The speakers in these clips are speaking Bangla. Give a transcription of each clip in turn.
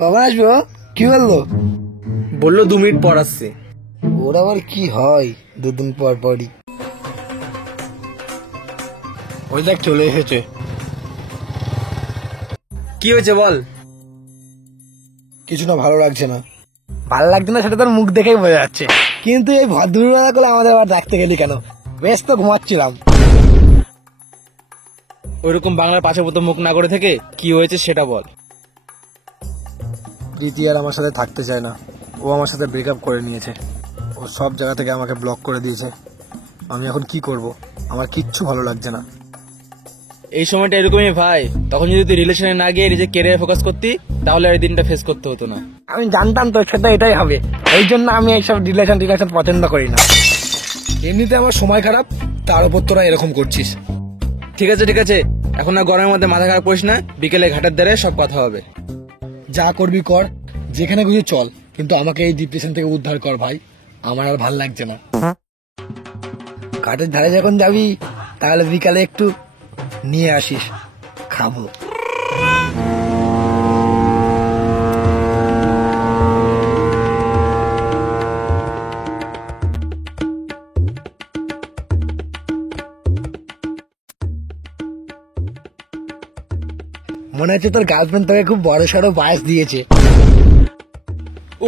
কবে আসবো? কি বললো? বললো 2 মিনিট পর আসছে। ওর আবার কি হয় 2 দিন পর পরই? ওই দেখ চলে এসেছে। কি হয়েছে বল। কিছু না, ভালো লাগছে না। ভালো লাগছে না সেটা তোর মুখ দেখেই বোঝা যাচ্ছে, কিন্তু এই ভদ্রবেলা করে আমাদের আবার ডাকতে গেলি কেন? বেশ তো ঘুমাচ্ছিলাম। ওইরকম বাংলার পাশে মতো মুখ না করে থেকে কি হয়েছে সেটা বল। প্রীতি আর আমার সাথে থাকতে চায় না। ও আমার সাথে ব্রেকআপ করে নিয়েছে। ও সব জায়গা থেকে আমাকে ব্লক করে দিয়েছে। আমি এখন কি করব? আমার কিচ্ছু ভালো লাগছে না। এই সময়টা এরকমই ভাই, তখন যদি তুই রিলেশনে না গিয়ে নিজে কেরিয়ার ফোকাস করতি তাহলে এই দিনটা ফেস করতে হতো না। আমি জানতাম তোর সাথে এটাই হবে, এই জন্য আমি এইসব রিলেশন পছন্দ করি না। এমনিতে আমার সময় খারাপ, তার উপর তোরা এরকম করছিস। ঠিক আছে, এখন আর গরমের মধ্যে মাথা খারাপ করিস না, বিকেলে ঘাটের ধারে সব কথা হবে। যা করবি কর, যেখানে খুশি চল, কিন্তু আমাকে এই ডিপ্রেশন থেকে উদ্ধার কর ভাই। আমার আর ভাল লাগছে না। ঘাটের ধারে যখন যাবি তাহলে বিকালে একটু নিয়ে আসিস, খাবো। মনে হচ্ছে তোর গার্লফ্রেন্ড তোকে খুব বড় সড়ো বাস দিয়েছে।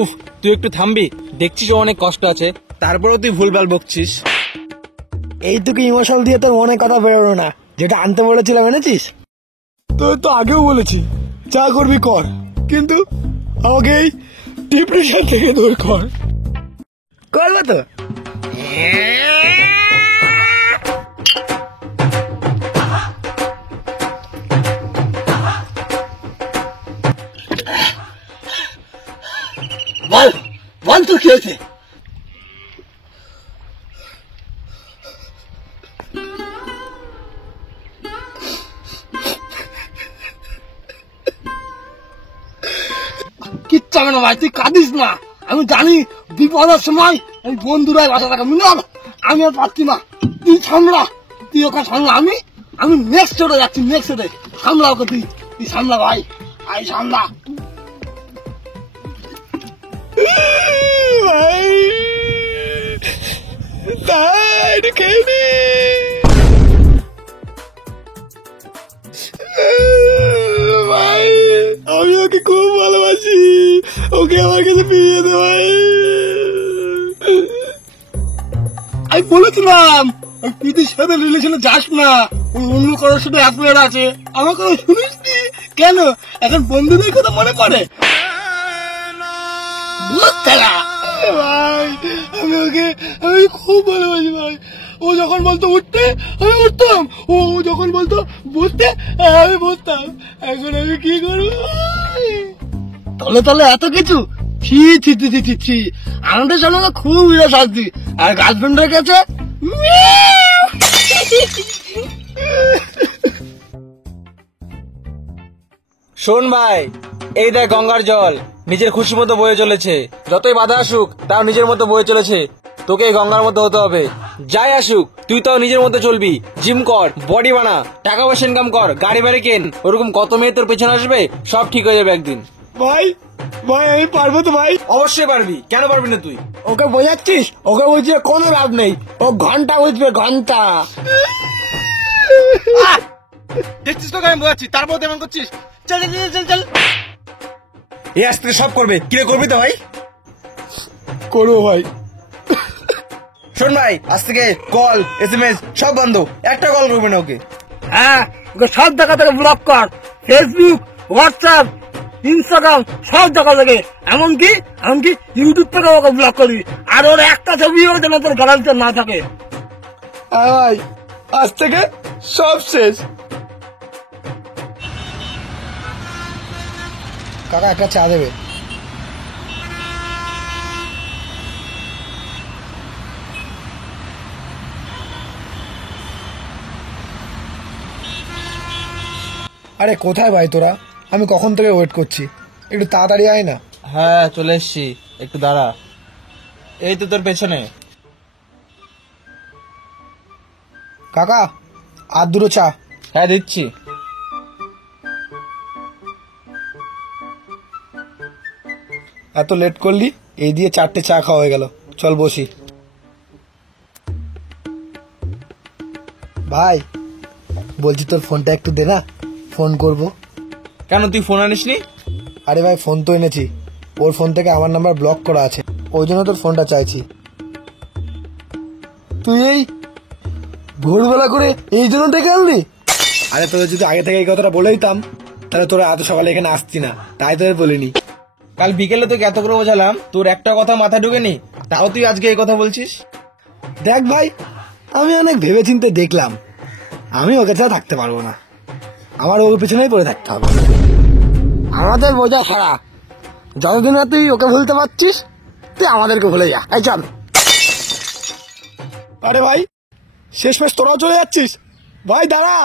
উফ, তুই একটু থামবি? দেখছিস অনেক কষ্ট আছে, তারপরেও তুই ভুলভাল বকছিস। এইটুকু ইমোশনাল দিয়ে তোর মনে কথা বেরোলো না, যেটা আনতে বলেছিলাম এনেছিস? তোর তো আগেও বলেছি যা করবি কর, কিন্তু আমাকে এই ডিপ্রেশন থেকে দূর কর। করবো তো। বল বল, তো কি হয়েছে? কিচ্ছু হবে না ভাই, তুই কাঁদিস না। আমি জানি বিপদের সময় এই বন্ধুরাই বাসা থাকে। মিলন, আমি আর পারছি না, তুই সামলা, তুই ওকে সামলা। আমি নেক্সট রোডে যাচ্ছি, নেক্সট রোডে। সামলা ওকে, তুই সামলা ভাই, আই সামলা ভাই। ভাই আমি ওকে খুব ভালোবাসি, ওকে আমার কাছে ফিরিয়ে দে ভাই। আমি বলেছিলাম ওই প্রীতির সাথে রিলেশনে যাস না, ওই অন্য কারোর সাথে অ্যাফেয়ার আছে। আমার কথা শুনিস নি কেন? এখন বন্ধুদের কথা মনে পড়ে। ভাই আমি খুব ভালোবাসি ভাই। ও যখন বলতো উঠতে আমি উঠতাম, ও যখন বলতো বসতে আমি বসতাম। এখন আমি কি করবো? তলে তলে এত কিছু, ছি ছি ছি ছি ছি। আমাদের জন্য খুব শাস্তি, আর গার্লফ্রেন্ডের কাছে শোন ভাই, এই দেখ গঙ্গার জল নিজের খুশি মতো বয়ে চলেছে। যতই বাধা আসুক তাও নিজের মতো বয়ে চলেছে। তোকে এই গঙ্গার মতো হতে হবে। যাই আসুক তুই তাও নিজের মতো চলবি। জিম কর, বডি বানা, টাকা পয়সা ইনকাম কর, গাড়ি বাড়ি কেন। ওরকম কত মেয়ে তোর পেছনে আসবে, সব ঠিক হয়ে যাবে একদিন। ভাই ভাই আমি পারবো তো ভাই? অবশ্যই পারবি, কেন পারবি না তুই? ওকে বোঝাচ্ছিস? ওকে বুঝিয়ে কোনো লাভ নেই, ও ঘন্টা বুঝবে, ঘন্টা। দেখছিস তোকে আমি বোঝাচ্ছি, তারপর তেমন করছিস। চল চল চল চল। এই আজ থেকে সব করবে, কি করবি তো ভাই? করবো ভাই। শোন ভাই, আজ থেকে কল SMS সব বন্ধ, একটা কল করবি না ওকে। হ্যাঁ, ওকে সব জায়গা থেকে ব্লক কর। ফেসবুক, হোয়াটসঅ্যাপ, ইনস্টাগ্রাম সব জায়গা থেকে, এমনকি ইউটিউব থেকে ওকে ব্লক করবি। আর ওর একটা ছবিও যেন তোর গ্যালারিতে না থাকে। হ্যাঁ ভাই, আজ থেকে সব শেষ। কাকা একটা চা দেবে? আরে কোথায় ভাই তোরা? আমি কখন থেকে ওয়েট করছি, একটু তাড়াতাড়ি আয় না। হ্যাঁ চলে এসছি, একটু দাঁড়া। এই তো তোর পেছনে। কাকা আর দুটো চা। হ্যাঁ দিচ্ছি। এত লেট করলি, এই দিয়ে 4টে চা খাওয়া হয়ে গেল। চল বসি। ভাই বলছি তোর ফোনটা একটু দে না, ফোন করব। কেন তুই ফোন আনিসনি? আরে ভাই ফোন তো এনেছি, ওর ফোন থেকে আমার নাম্বার ব্লক করা আছে, ওই জন্য তোর ফোনটা চাইছি। তুই এই ভোরবেলা করে এই জন্য ডেকে আনলি? আরে তোদের যদি আগে থেকে এই কথাটা বলে দিতাম তাহলে তোরা এত সকালে এখানে আসতি না, তাই তোদের বলিনি। কাল বিকেলে তোকে এত করে বোঝালাম, তোর একটা কথা মাথায় ঢুকেনি, তাও তুই আজকে এই কথা বলছিস। দেখ ভাই, আমি অনেক ভেবেচিন্তে দেখলাম আমি ওকে ছাড়া থাকতে পারবো না, আমার ওর পিছনেই পড়ে থাকতে হবে। আমাদের বোঝা সারা, যতদিন না তুই ওকে ভুলতে পারছিস তুই আমাদেরকে ভুলে যা। এই চল। আরে ভাই শেষমেশ তোরাও চলে যাচ্ছিস? ভাই দাঁড়া।